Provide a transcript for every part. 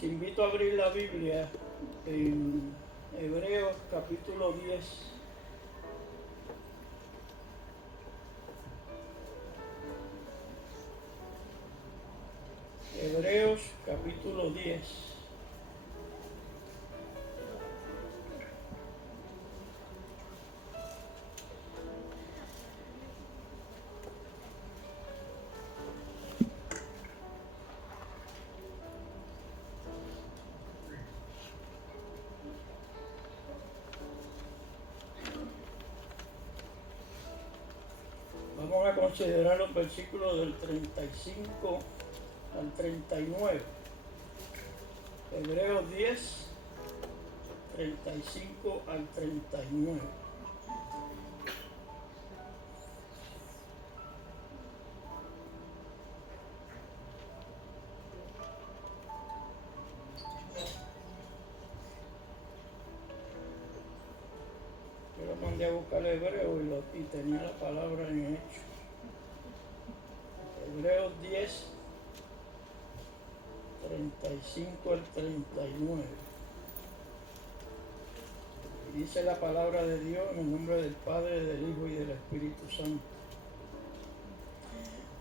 Les invito a abrir la Biblia en Hebreos capítulo 10. Hebreos capítulo 10. Vamos a considerar los versículos del 35 al 39. Hebreos 10, 35 al 39. Yo lo mandé a buscar Hebreo y tenía la palabra en hecho. Hebreos 10, 35 al 39. Y dice la palabra de Dios en el nombre del Padre, del Hijo y del Espíritu Santo.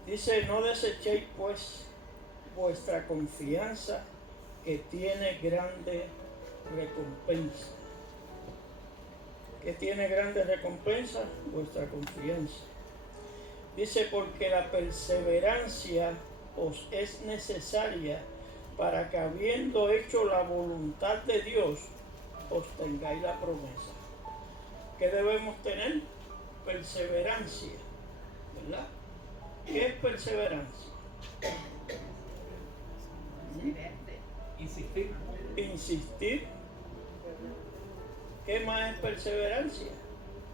Dice: no desechéis pues vuestra confianza, que tiene grande recompensa. ¿Qué tiene grande recompensa? Vuestra confianza. Dice: porque la perseverancia os es necesaria para que, habiendo hecho la voluntad de Dios, os tengáis la promesa. ¿Qué debemos tener? Perseverancia, ¿verdad? ¿Qué es perseverancia? Insistir. ¿Qué más es perseverancia?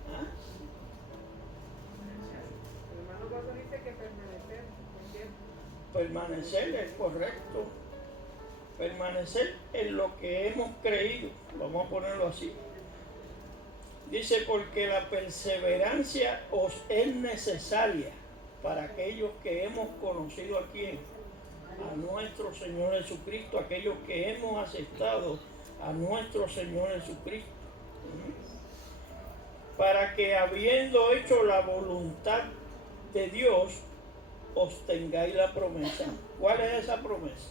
¿Ah? El hermano Pablo dice que permanecer, ¿entiendes? Permanecer es correcto. Permanecer en lo que hemos creído. Vamos a ponerlo así. Dice: porque la perseverancia os es necesaria para aquellos que hemos conocido a quién, a nuestro Señor Jesucristo, aquellos que hemos aceptado a nuestro Señor Jesucristo. Para que, habiendo hecho la voluntad de Dios, os tengáis la promesa. ¿Cuál es esa promesa?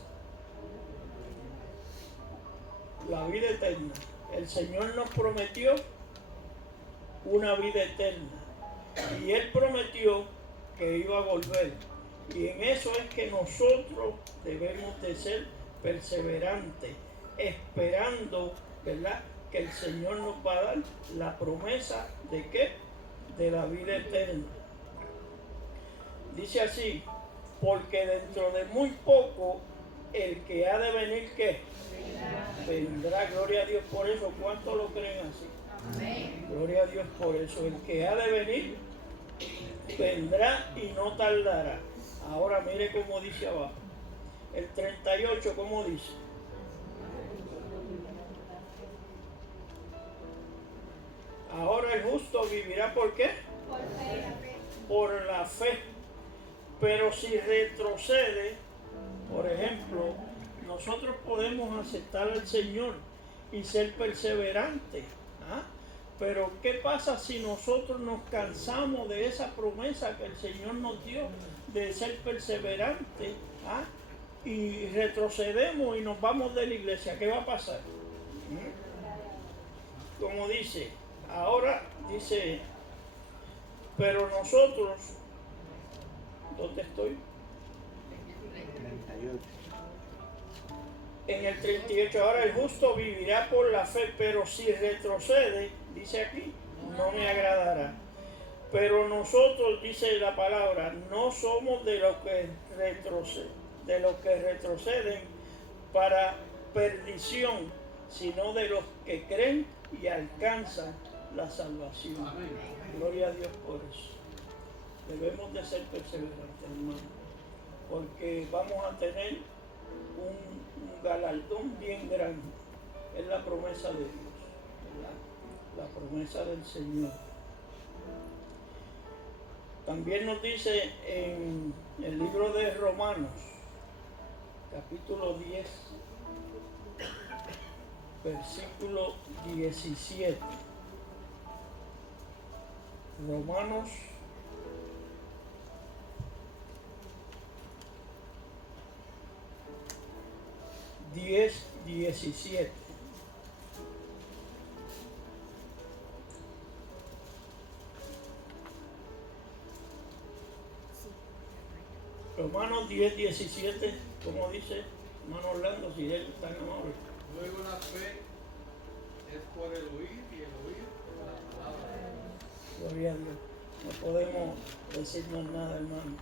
La vida eterna. El Señor nos prometió una vida eterna. Y Él prometió que iba a volver. Y en eso es que nosotros debemos de ser perseverantes, esperando, ¿verdad?, que el Señor nos va a dar la promesa de ¿qué? De la vida eterna. Dice así: porque dentro de muy poco el que ha de venir, ¿qué? Vendrá. Gloria a Dios por eso. ¿Cuántos lo creen así? Amén. Gloria a Dios por eso. El que ha de venir vendrá y no tardará. Ahora mire cómo dice abajo. El 38, ¿cómo dice? Ahora el justo vivirá, ¿por qué? Por fe. Por la fe. Pero si retrocede, por ejemplo, nosotros podemos aceptar al Señor y ser perseverantes. ¿Ah? Pero ¿qué pasa si nosotros nos cansamos de esa promesa que el Señor nos dio de ser perseverantes? ¿Ah? Y retrocedemos y nos vamos de la iglesia? ¿Qué va a pasar? Como dice, ahora dice, pero nosotros, ¿dónde estoy? En el 38, ahora el justo vivirá por la fe, pero si retrocede, dice aquí, no me agradará. Pero nosotros, dice la palabra, no somos de los que retroceden para perdición, sino de los que creen y alcanzan la salvación. Amén. Gloria a Dios por eso. Debemos de ser perseverantes, hermano, porque vamos a tener un galardón bien grande. Es la promesa de Dios, ¿verdad? La promesa del Señor. También nos dice en el libro de Romanos, capítulo 10, versículo 17. Romanos 10:17. Romanos 10:17, como dice hermano Orlando, si él está amable. Luego la fe es por el oír y el oír por la palabra. Gloria a Dios. No podemos decirnos nada, hermano.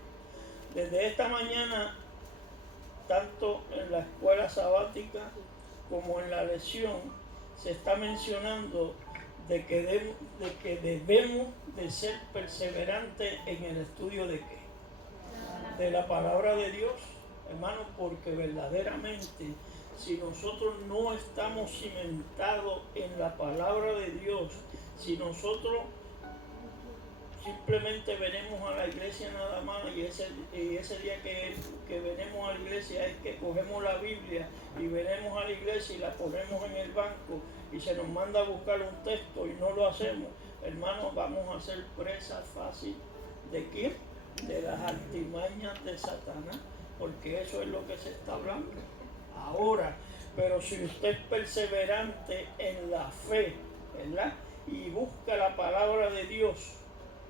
Desde esta mañana, tanto en la escuela sabática como en la lección, se está mencionando de que debemos de ser perseverantes en el estudio de qué, de la palabra de Dios, hermano, porque verdaderamente si nosotros no estamos cimentados en la palabra de Dios, si nosotros simplemente venimos a la iglesia nada más y ese día que venimos a la iglesia es que cogemos la Biblia y venimos a la iglesia y la ponemos en el banco y se nos manda a buscar un texto y no lo hacemos, hermanos, vamos a ser presa fácil ¿de quién? De las artimañas de Satanás, porque eso es lo que se está hablando ahora. Pero si usted es perseverante en la fe, ¿verdad? Y busca la palabra de Dios,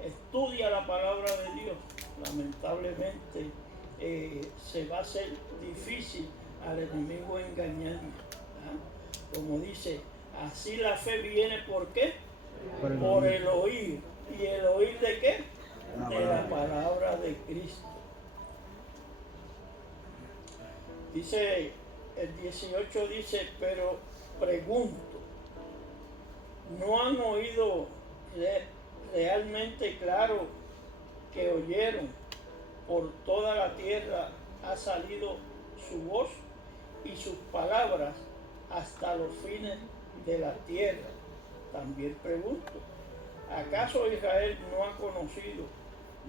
estudia la palabra de Dios, lamentablemente se va a hacer difícil al enemigo engañarnos, ¿ah? Como dice, así la fe viene ¿por qué? Por el oír. ¿Y el oír de qué? De la palabra de Cristo. Dice, el 18 dice, pero pregunto, ¿no han oído realmente claro que oyeron? Por toda la tierra ha salido su voz y sus palabras hasta los fines de la tierra. También pregunto, ¿acaso Israel no ha conocido?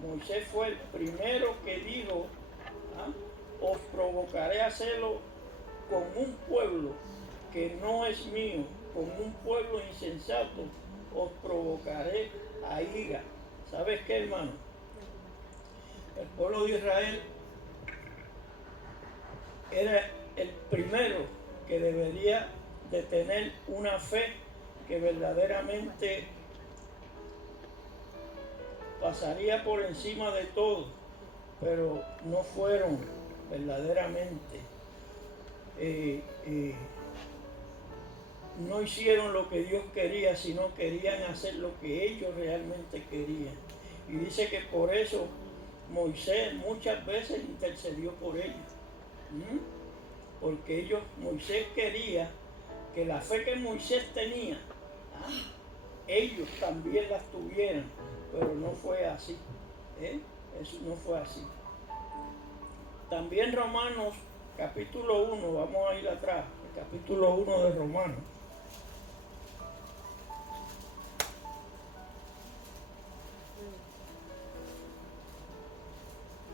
Moisés fue el primero que dijo, os provocaré a hacerlo con un pueblo que no es mío, con un pueblo insensato, os provocaré a ira. ¿Sabes qué, hermano? El pueblo de Israel era el primero que debería de tener una fe que verdaderamente pasaría por encima de todo, pero no fueron verdaderamente, no hicieron lo que Dios quería, sino querían hacer lo que ellos realmente querían. Y dice que por eso Moisés muchas veces intercedió por ellos, porque Moisés quería que la fe que Moisés tenía, ellos también las tuvieran, pero no fue así, eso no fue así. También Romanos capítulo 1, vamos a ir atrás, el capítulo 1 de Romanos.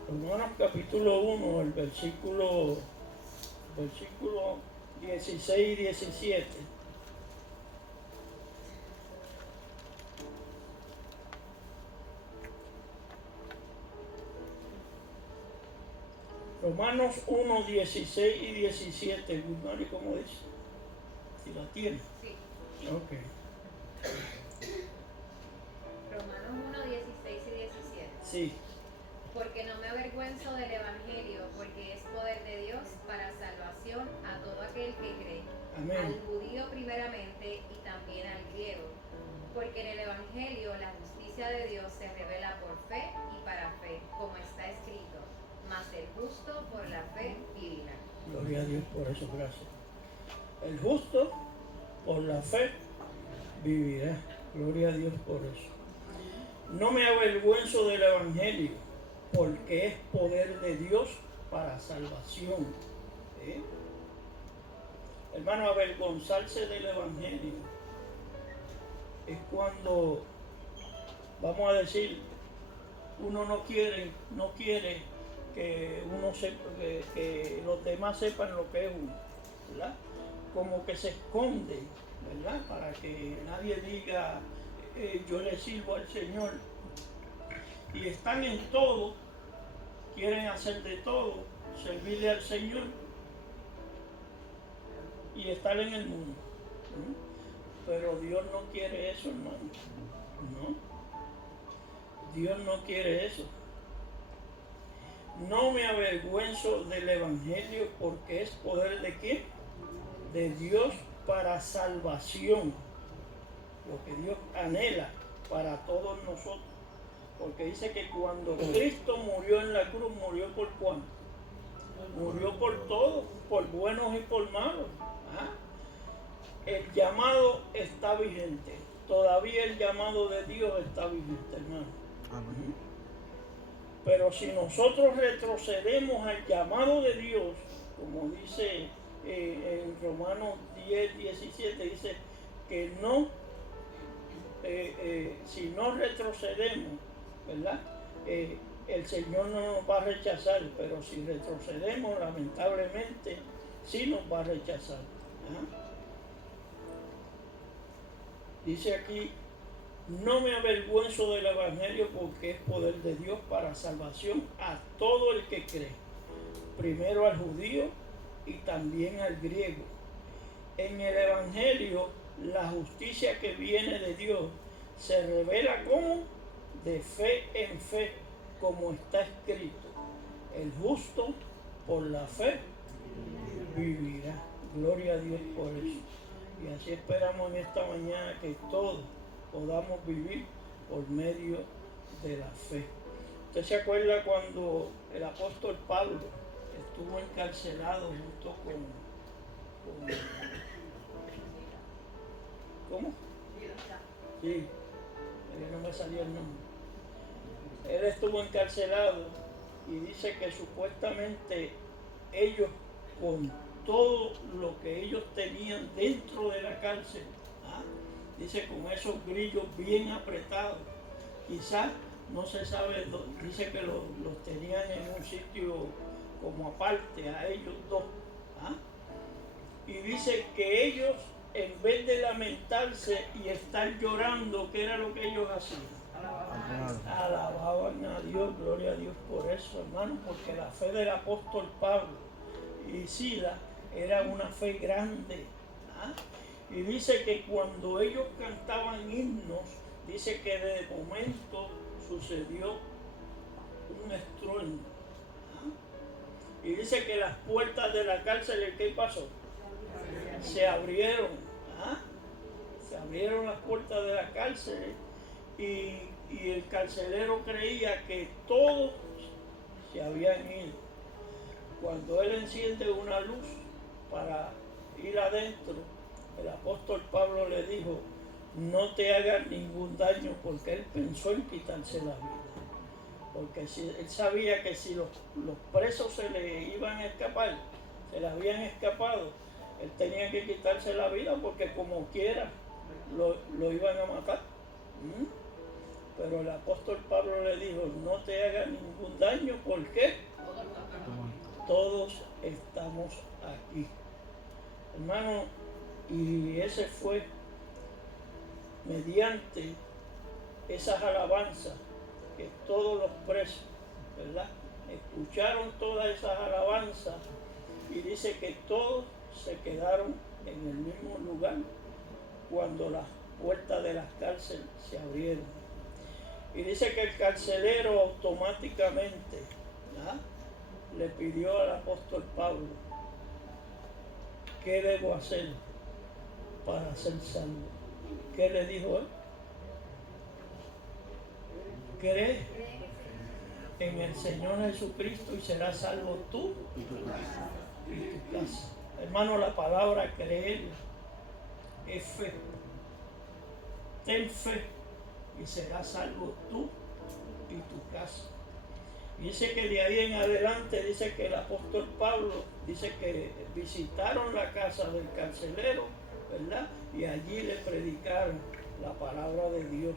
Romanos capítulo 1, el versículo 16 y 17. Romanos 1, 16 y 17. Guzmán, ¿cómo dice? Si la tiene. Sí. Ok. Romanos 1, 16 y 17. Sí. Porque no me avergüenzo del Evangelio, porque es poder de Dios para salvación a todo aquel que cree. Amén. Al judío primeramente y también al griego. Porque en el Evangelio la justicia de Dios se revela por fe y para fe, como está escrito. Mas el justo por la fe vivirá. Gloria a Dios por eso, gracias. El justo por la fe vivirá. Gloria a Dios por eso. No me avergüenzo del Evangelio, porque es poder de Dios para salvación. Hermano, avergonzarse del Evangelio es cuando, vamos a decir, uno no quiere que uno sepa, que los demás sepan lo que es uno, ¿verdad? como que se esconde, ¿verdad? Para que nadie diga, yo le sirvo al Señor. Y están en todo, quieren hacer de todo, servirle al Señor y estar en el mundo. Pero Dios no quiere eso, hermano. No. Dios no quiere eso. No me avergüenzo del Evangelio porque es poder de ¿quién? De Dios para salvación. Lo que Dios anhela para todos nosotros. Porque dice que cuando Cristo murió en la cruz, murió por cuánto. Murió por todos, por buenos y por malos. ¿Ah? El llamado está vigente. Todavía el llamado de Dios está vigente, hermano. Amén. Pero si nosotros retrocedemos al llamado de Dios, como dice en Romanos 10:17, dice que no, si no retrocedemos, ¿verdad? El Señor no nos va a rechazar, pero si retrocedemos, lamentablemente, sí nos va a rechazar. ¿Ah? Dice aquí, no me avergüenzo del Evangelio porque es poder de Dios para salvación a todo el que cree. Primero al judío y también al griego. En el Evangelio, la justicia que viene de Dios se revela como de fe en fe, como está escrito. El justo por la fe vivirá. Gloria a Dios por eso. Y así esperamos en esta mañana que todos podamos vivir por medio de la fe. ¿Usted se acuerda cuando el apóstol Pablo estuvo encarcelado junto con ¿cómo? Sí, no me salía el nombre. Él estuvo encarcelado y dice que supuestamente ellos, con todo lo que ellos tenían dentro de la cárcel, dice con esos grillos bien apretados, quizás no se sabe, dice que los tenían en un sitio como aparte a ellos dos. Y dice que ellos, en vez de lamentarse y estar llorando, ¿qué era lo que ellos hacían? Alababan a Dios, gloria a Dios por eso, hermano, porque la fe del apóstol Pablo y Silas era una fe grande. Y dice que cuando ellos cantaban himnos, dice que de momento sucedió un estruendo. Y dice que las puertas de la cárcel, ¿qué pasó? Se abrieron. Se abrieron las puertas de la cárcel y el carcelero creía que todos se habían ido. Cuando él enciende una luz para ir adentro, el apóstol Pablo le dijo, no te hagas ningún daño, porque él pensó en quitarse la vida. Porque él sabía que si los presos se le iban a escapar, se le habían escapado, él tenía que quitarse la vida porque como quiera lo iban a matar. Pero el apóstol Pablo le dijo, no te hagas ningún daño, ¿por qué? Todos estamos aquí. Hermano, y ese fue mediante esas alabanzas que todos los presos, ¿verdad? Escucharon todas esas alabanzas y dice que todos se quedaron en el mismo lugar cuando las puertas de las cárceles se abrieron. Y dice que el carcelero automáticamente, ¿verdad?, le pidió al apóstol Pablo, ¿qué debo hacer para ser salvo? ¿Qué le dijo él? Cree en el Señor Jesucristo y serás salvo tú y tu casa. Hermano, la palabra creer es fe. Ten fe y serás salvo tú y tu casa. Y dice que de ahí en adelante, dice que el apóstol Pablo, dice que visitaron la casa del carcelero, ¿verdad? Y allí le predicaron la palabra de Dios.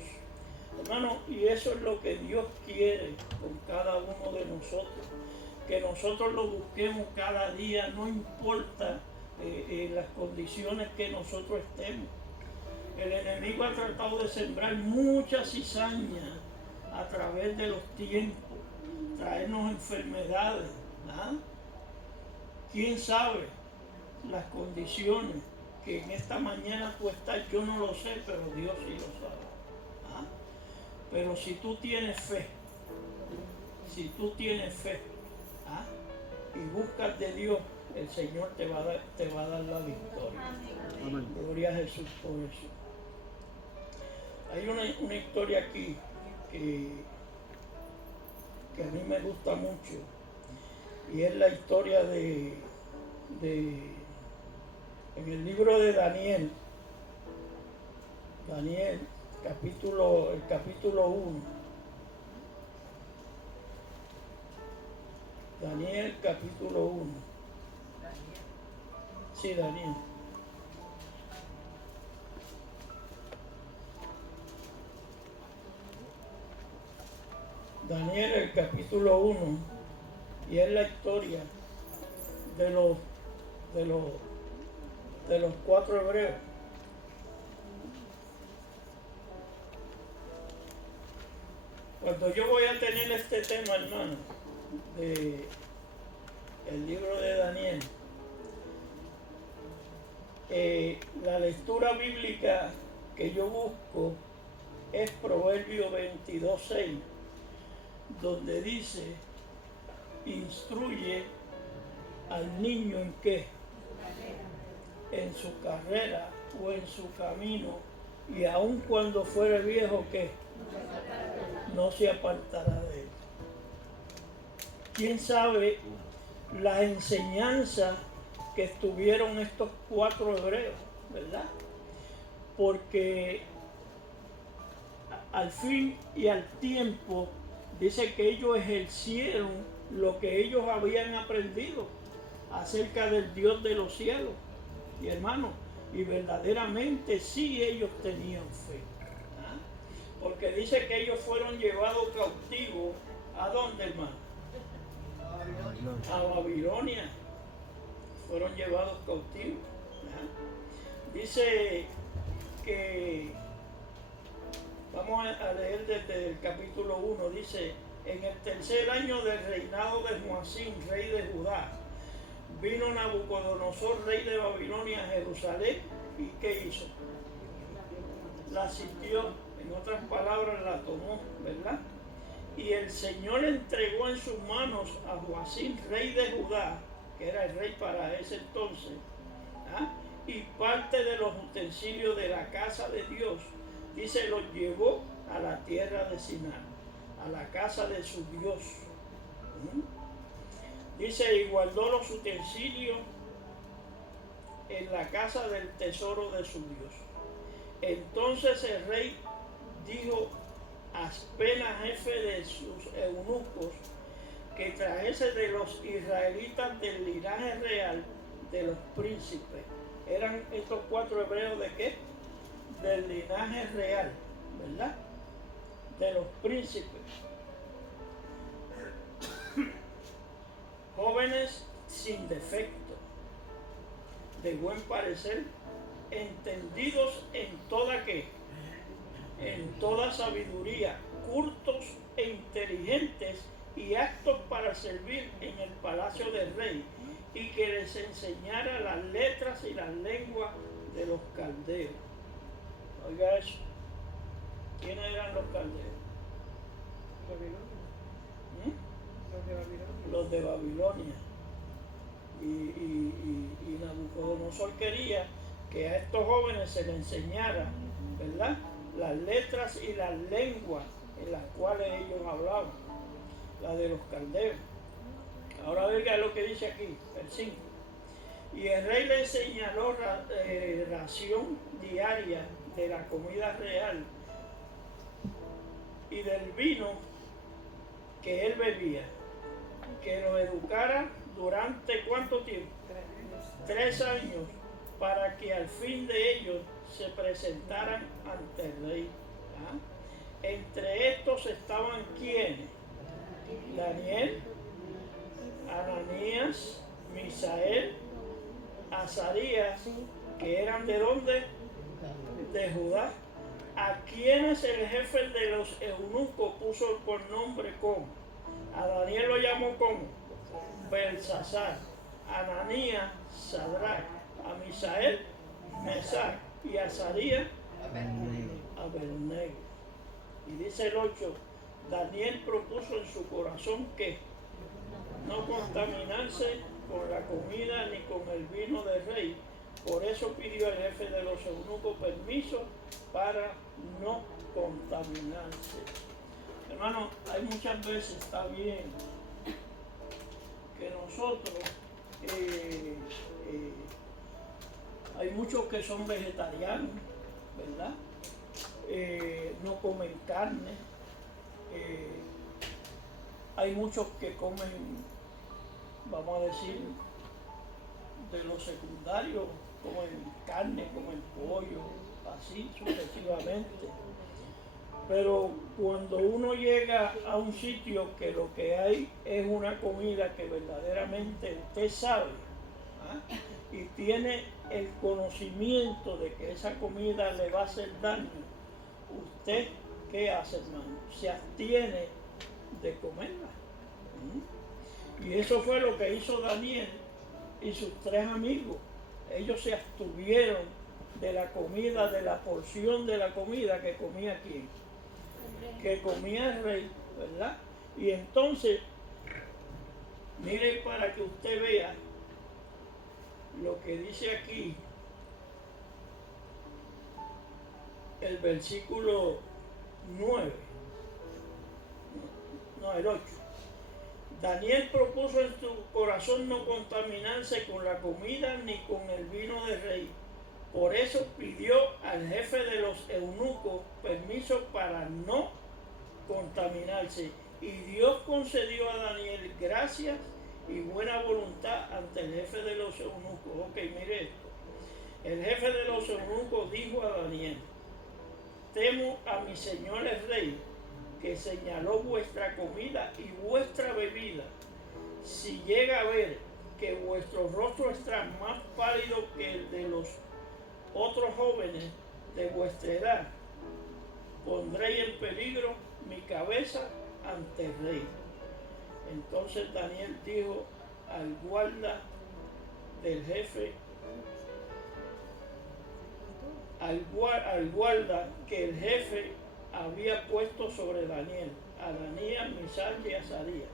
Hermano, y eso es lo que Dios quiere con cada uno de nosotros. Que nosotros lo busquemos cada día, no importa en las condiciones que nosotros estemos. El enemigo ha tratado de sembrar muchas cizañas a través de los tiempos, traernos enfermedades. ¿Ah? ¿Quién sabe las condiciones que en esta mañana tú estás? Yo no lo sé, pero Dios sí lo sabe. ¿Ah? Pero si tú tienes fe, ¿ah? y buscas de Dios, el Señor te va a dar la victoria. Amén. Gloria a Jesús por eso. Hay una historia aquí que a mí me gusta mucho, y es la historia en el libro de Daniel, el capítulo 1. Daniel capítulo 1. Sí, Daniel. Daniel, el capítulo 1, y es la historia de los 4 hebreos. Cuando yo voy a tener este tema, hermano, de el libro de Daniel, la lectura bíblica que yo busco es Proverbio 22:6, donde dice: instruye al niño en qué, en su carrera o en su camino, y aun cuando fuere viejo, ¿qué? No se apartará de él. ¿Quién sabe las enseñanzas que estuvieron estos 4 hebreos, verdad? Porque al fin y al tiempo dice que ellos ejercieron lo que ellos habían aprendido acerca del Dios de los cielos. Y hermano, y verdaderamente sí ellos tenían fe. ¿Ah? Porque dice que ellos fueron llevados cautivos. ¿A dónde, hermano? A Babilonia. Fueron llevados cautivos. ¿Ah? Dice que, vamos a leer desde el capítulo 1, dice: en el tercer año del reinado de Joacim, rey de Judá, vino Nabucodonosor, rey de Babilonia, a Jerusalén, y ¿qué hizo? La sitió, en otras palabras la tomó, ¿verdad? Y el Señor entregó en sus manos a Joacim, rey de Judá, que era el rey para ese entonces, ¿ah? Y parte de los utensilios de la casa de Dios, dice, los llevó a la tierra de Sinar, a la casa de su Dios. Dice, y guardó los utensilios en la casa del tesoro de su Dios. Entonces el rey dijo a Aspena, jefe de sus eunucos, que trajese de los israelitas del linaje real de los príncipes. Eran estos 4 hebreos ¿de qué? Del linaje real, ¿verdad? De los príncipes. Jóvenes sin defecto, de buen parecer, entendidos en toda ¿qué? En toda sabiduría, cultos e inteligentes y aptos para servir en el palacio del rey, y que les enseñara las letras y las lenguas de los caldeos. Oiga eso. ¿Quiénes eran los caldeos? Los de Babilonia. Y Nabucodonosor quería que a estos jóvenes se les enseñara, ¿verdad?, las letras y las lenguas en las cuales ellos hablaban, la de los caldeos. Ahora oiga lo que dice aquí, el 5. Y el rey le señaló ración diaria de la comida real y del vino que él bebía, que lo educara durante ¿cuánto tiempo? 3 años, para que al fin de ellos se presentaran ante el rey. ¿Ah? Entre estos estaban ¿quiénes? Daniel, Ananías, Misael, Azarías, que eran ¿de dónde? De Judá, a quienes el jefe de los eunucos puso por nombre como. A Daniel lo llamó como Belsasar, a Ananías, Sadrach, a Misael, Mesac, y a Azarías, Abednego. Y dice el 8, Daniel propuso en su corazón que no contaminarse con la comida ni con el vino del rey. Por eso pidió al jefe de los eunucos permiso para no contaminarse. Hermano, hay muchas veces, está bien, que nosotros, hay muchos que son vegetarianos, ¿verdad? No comen carne. Hay muchos que comen, vamos a decir, de los secundarios, comen carne, comen pollo, así sucesivamente. Pero cuando uno llega a un sitio que lo que hay es una comida que verdaderamente usted sabe, ¿ah? Y tiene el conocimiento de que esa comida le va a hacer daño, ¿usted qué hace, hermano? Se abstiene de comerla. Y eso fue lo que hizo Daniel y sus 3 amigos. Ellos se abstuvieron de la comida, de la porción de la comida que comía quién, que comía el rey, ¿verdad? Y entonces, mire para que usted vea lo que dice aquí el versículo 9, no, el 8. Daniel propuso en su corazón no contaminarse con la comida ni con el vino del rey. Por eso pidió al jefe de los eunucos permiso para no contaminarse. Y Dios concedió a Daniel gracias y buena voluntad ante el jefe de los eunucos. Ok, mire esto. El jefe de los eunucos dijo a Daniel: temo a mi señor el rey, que señaló vuestra comida y vuestra bebida. Si llega a ver que vuestro rostro está más pálido que el de los otros jóvenes de vuestra edad, pondré en peligro mi cabeza ante el rey. Entonces Daniel dijo al guarda del jefe, al guarda que el jefe había puesto sobre Daniel, Ananías, Misael y Azarías: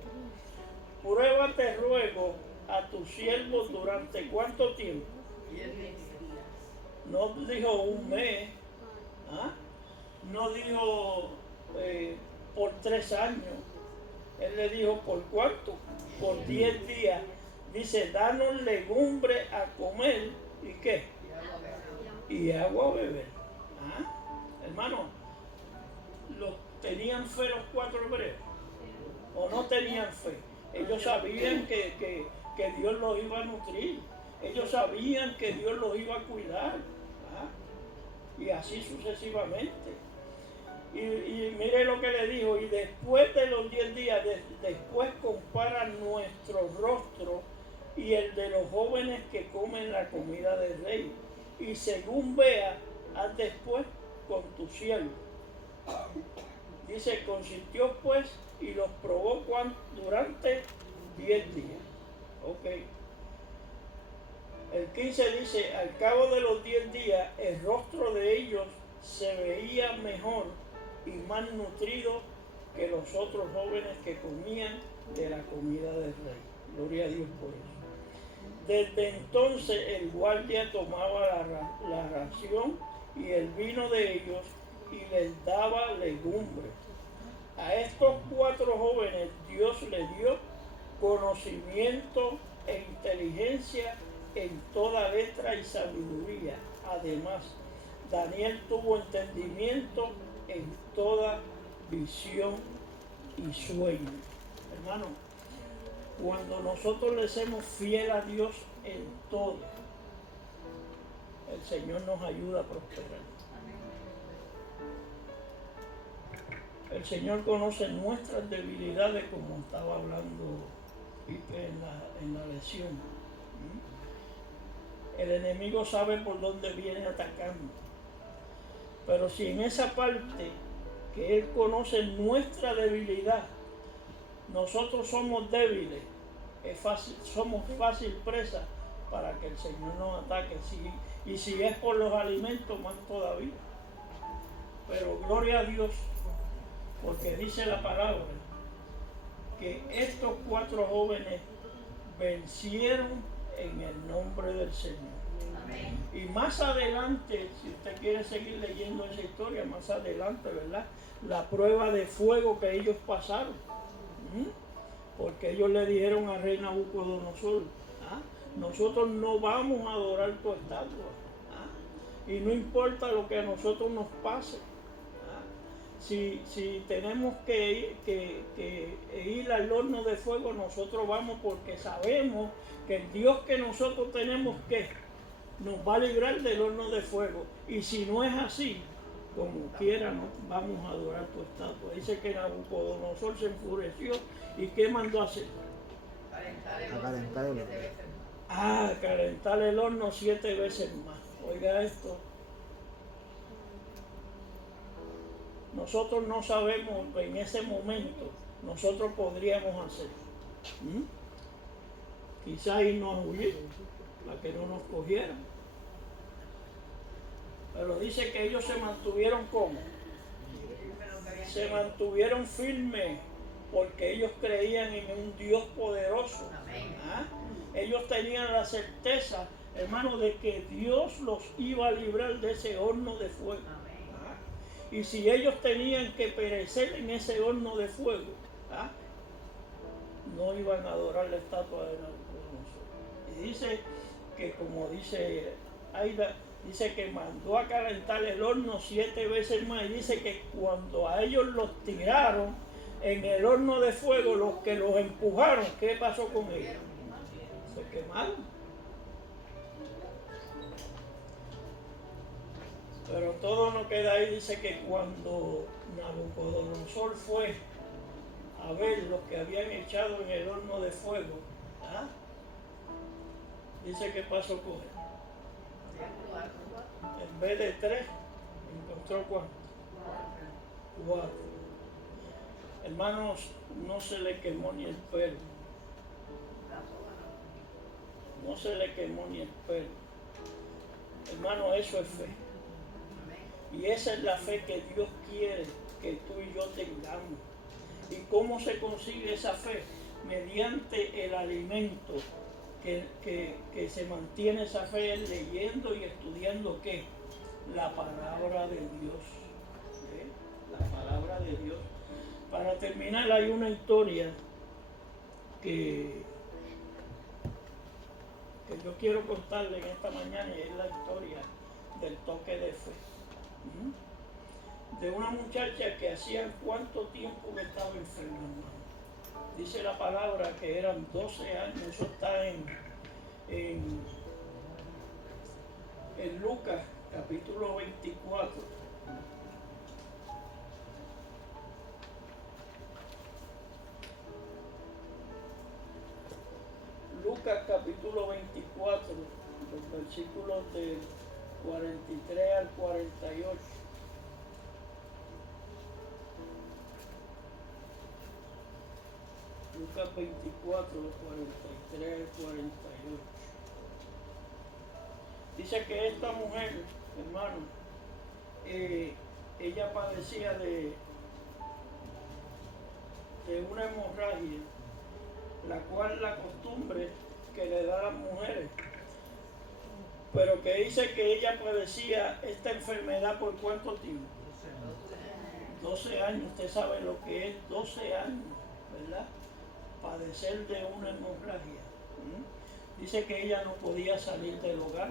pruébate, ruego, a tus siervos durante ¿cuánto tiempo? 10 días. No dijo un mes, ¿ah? No dijo por 3 años. Él le dijo, ¿por cuánto? Por 10 días. Dice, danos legumbre a comer, ¿y qué? Y agua a beber. ¿Ah? Hermano, ¿tenían fe los 4 hebreos? ¿O no tenían fe? Ellos sabían que Dios los iba a nutrir. Ellos sabían que Dios los iba a cuidar. ¿Ah? Y así sucesivamente. Y mire lo que le dijo: y después de los 10 días, después compara nuestro rostro y el de los jóvenes que comen la comida del rey. Y según vea, haz después con tu siervo. Dice, consintió pues y los probó durante 10 días. Ok. El 15 dice, al cabo de los 10 días, el rostro de ellos se veía mejor y más nutrido que los otros jóvenes que comían de la comida del rey. Gloria a Dios por eso. Desde entonces el guardia tomaba la ración y el vino de ellos y les daba legumbres. A estos 4 jóvenes Dios les dio conocimiento e inteligencia en toda letra y sabiduría. Además, Daniel tuvo entendimiento en toda visión y sueño. Hermano, cuando nosotros le somos fiel a Dios en todo, el Señor nos ayuda a prosperar. El Señor conoce nuestras debilidades, como estaba hablando Pipe en la lección. El enemigo sabe por dónde viene atacando. Pero si en esa parte que Él conoce nuestra debilidad, nosotros somos débiles, somos fácil presa para que el Señor nos ataque. Y si es por los alimentos, más todavía. Pero gloria a Dios, porque dice la palabra que estos 4 jóvenes vencieron en el nombre del Señor. Amén. Y más adelante, si usted quiere seguir leyendo esa historia, más adelante, ¿verdad? La prueba de fuego que ellos pasaron. Porque ellos le dijeron al rey Nabucodonosor, nosotros no vamos a adorar tu estatua. Y no importa lo que a nosotros nos pase. Si tenemos que ir al horno de fuego, nosotros vamos, porque sabemos que el Dios que nosotros tenemos nos va a librar del horno de fuego. Y si no es así, como quiera, no vamos a adorar tu estatua. Dice que Nabucodonosor se enfureció y ¿qué mandó a hacer? Calentar el horno 7 veces más. Oiga esto. Nosotros no sabemos en ese momento nosotros podríamos hacer. Quizás irnos a huir para que no nos cogieran. Pero dice que ellos se mantuvieron como. Se mantuvieron firmes porque ellos creían en un Dios poderoso. Ellos tenían la certeza, hermano, de que Dios los iba a librar de ese horno de fuego. Y si ellos tenían que perecer en ese horno de fuego, no iban a adorar la estatua de Nabucodonosor. Y dice que, como dice Aida, dice que mandó a calentar el horno 7 veces más. Y dice que cuando a ellos los tiraron en el horno de fuego, los que los empujaron, ¿qué pasó con ellos? Se quemaron. Pero todo no queda ahí. Dice que cuando Nabucodonosor fue a ver los que habían echado en el horno de fuego, dice que pasó con él. En vez de 3, encontró ¿cuánto? 4. Hermanos, no se le quemó ni el pelo. No se le quemó ni el pelo. Hermano, eso es fe. Y esa es la fe que Dios quiere que tú y yo tengamos. ¿Y cómo se consigue esa fe? Mediante el alimento que se mantiene esa fe, leyendo y estudiando ¿qué? La palabra de Dios. La palabra de Dios. Para terminar, hay una historia que yo quiero contarle en esta mañana, y es la historia del toque de fe. De una muchacha que hacía cuánto tiempo que estaba enferma, hermano. Dice la palabra que eran 12 años, eso está en Lucas capítulo 24. Lucas capítulo 24, los versículos del 43 al 48. Lucas 24, los 43 al 48. Dice que esta mujer, hermano, ella padecía de una hemorragia, la cual la costumbre que le da a las mujeres, pero que dice que ella padecía esta enfermedad por cuánto tiempo. 12 años. Usted sabe lo que es 12 años, ¿verdad? Padecer de una hemorragia. Dice que ella no podía salir del hogar,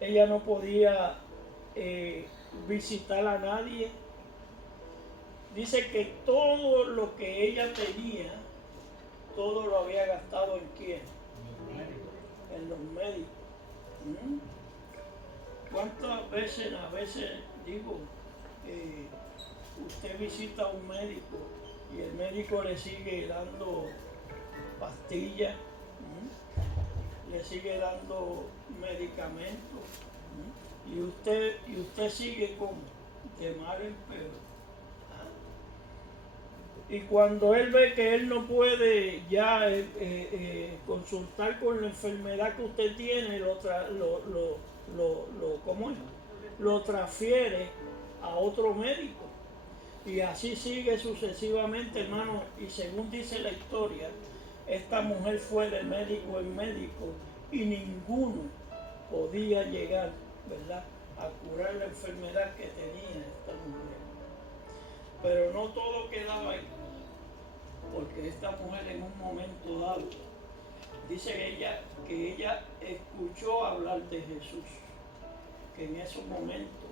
ella no podía visitar a nadie. Dice que todo lo que ella tenía, todo lo había gastado ¿en quién? En los médicos. ¿Cuántas veces, a veces digo, usted visita a un médico y el médico le sigue dando pastillas, le sigue dando medicamentos. Y usted sigue como de mal en peor. Y cuando él ve que él no puede ya consultar con la enfermedad que usted tiene, ¿cómo es? Lo transfiere a otro médico. Y así sigue sucesivamente, hermano. Y según dice la historia, esta mujer fue de médico en médico y ninguno podía llegar, ¿verdad?, a curar la enfermedad que tenía esta mujer. Pero no todo quedaba ahí, porque esta mujer en un momento dado, dice que ella escuchó hablar de Jesús, que en esos momentos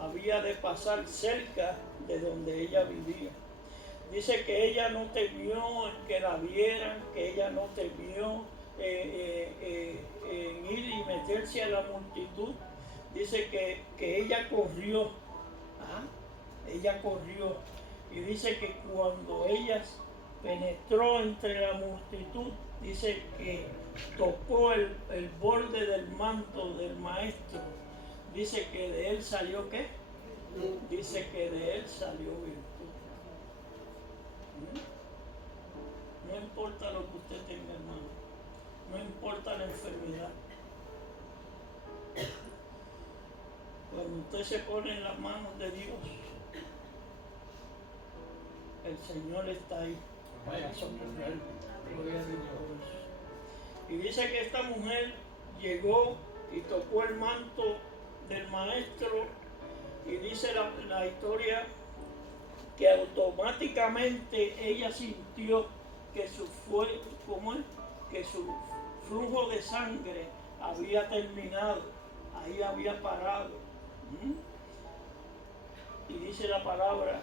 había de pasar cerca de donde ella vivía. Dice que ella no temió en que la vieran, que ella no temió en ir y meterse a la multitud. Dice que ella corrió, ella corrió, y dice que cuando ella penetró entre la multitud, dice que tocó el borde del manto del maestro. Dice que de él salió ¿qué? Dice que de él salió virtud. No importa lo que usted tenga, hermano. No importa la enfermedad. Cuando usted se pone en las manos de Dios, el Señor está ahí para socorrerlo. Gloria a Dios por eso. Y dice que esta mujer llegó y tocó el manto del maestro, y dice la historia que automáticamente ella sintió que su flujo de sangre había terminado, ahí había parado. Y dice la palabra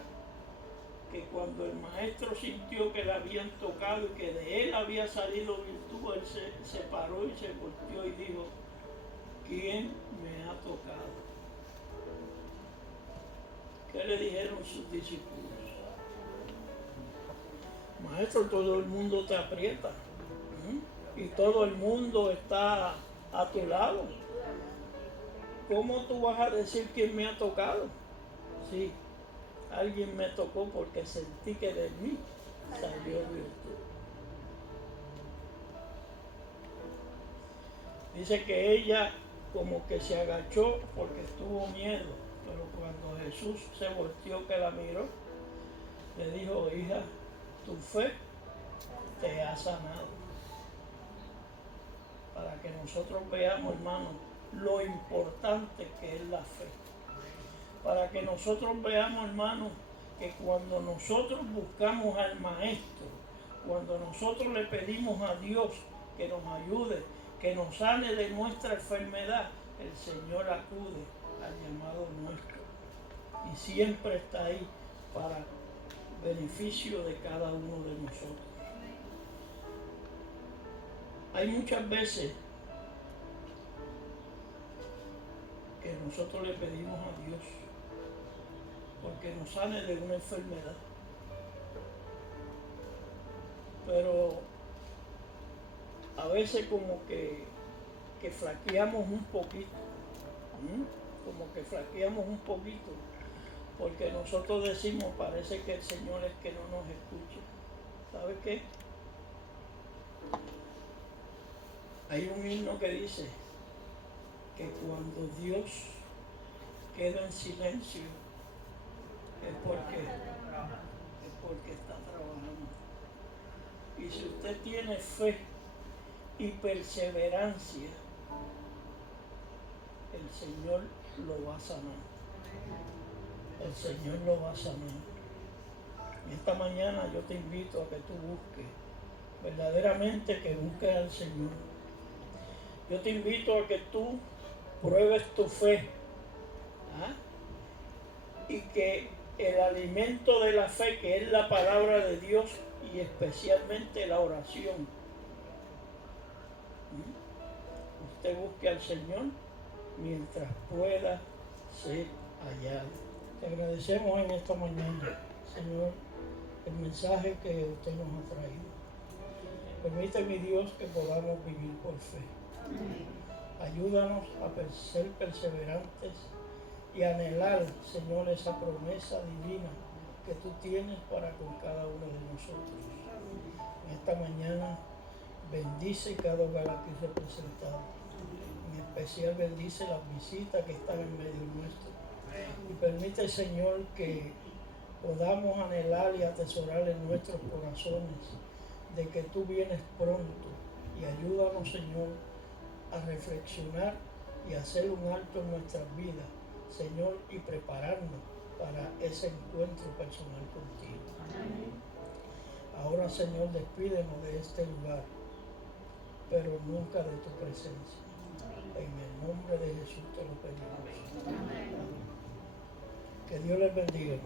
que cuando el maestro sintió que le habían tocado y que de él había salido virtud, él se paró y se volteó y dijo: ¿quién me ha tocado? ¿Qué le dijeron sus discípulos? Maestro, todo el mundo te aprieta, y todo el mundo está a tu lado. ¿Cómo tú vas a decir quién me ha tocado? Sí, alguien me tocó porque sentí que de mí salió virtud. Dice que ella como que se agachó porque tuvo miedo, pero cuando Jesús se volteó, que la miró, le dijo: hija, tu fe te ha sanado. Para que nosotros veamos, hermano, lo importante que es la fe. Para que nosotros veamos, hermano, que cuando nosotros buscamos al Maestro, cuando nosotros le pedimos a Dios que nos ayude, que nos sane de nuestra enfermedad, el Señor acude al llamado nuestro. Y siempre está ahí para beneficio de cada uno de nosotros. Hay muchas veces que nosotros le pedimos a Dios porque nos sane de una enfermedad, pero a veces como que flaqueamos un poquito, porque nosotros decimos: parece que el Señor es que no nos escucha. ¿Sabe qué? Hay un himno que dice que cuando Dios queda en silencio es porque está trabajando. Y si usted tiene fe y perseverancia, el Señor lo va a sanar. El Señor lo va a sanar. Y esta mañana yo te invito a que tú busques, verdaderamente que busques al Señor. Yo te invito a que tú pruebes tu fe, y que el alimento de la fe, que es la palabra de Dios y especialmente la oración, usted busque al Señor mientras pueda ser hallado. Te agradecemos en esta mañana, Señor, el mensaje que usted nos ha traído. Permite, mi Dios, que podamos vivir por fe. Ayúdanos a ser perseverantes y anhelar, Señor, esa promesa divina que tú tienes para con cada uno de nosotros. En esta mañana, bendice cada hogar aquí representado. En especial, bendice las visitas que están en medio nuestro. Y permite, Señor, que podamos anhelar y atesorar en nuestros corazones de que tú vienes pronto. Y ayúdanos, Señor, a reflexionar y hacer un alto en nuestras vidas, Señor, y prepararnos para ese encuentro personal contigo. Ahora, Señor, despídenos de este lugar, pero nunca de tu presencia. En el nombre de Jesús te lo pedimos. Que Dios les bendiga.